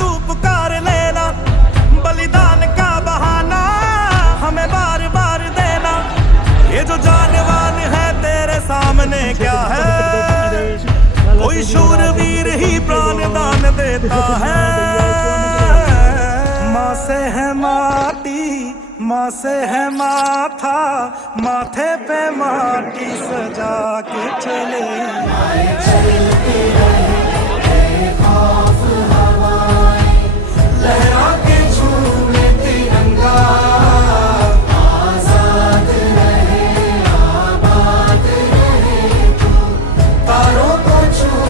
तू पुकार लेना, बलिदान का बहाना हमें बार बार देना। ये जो जानवान है तेरे सामने क्या है, कोई शूरवीर ही प्राण दान देता है। माँ से है माटी, माँ से है माथा, माथे पे माटी सजा के चले।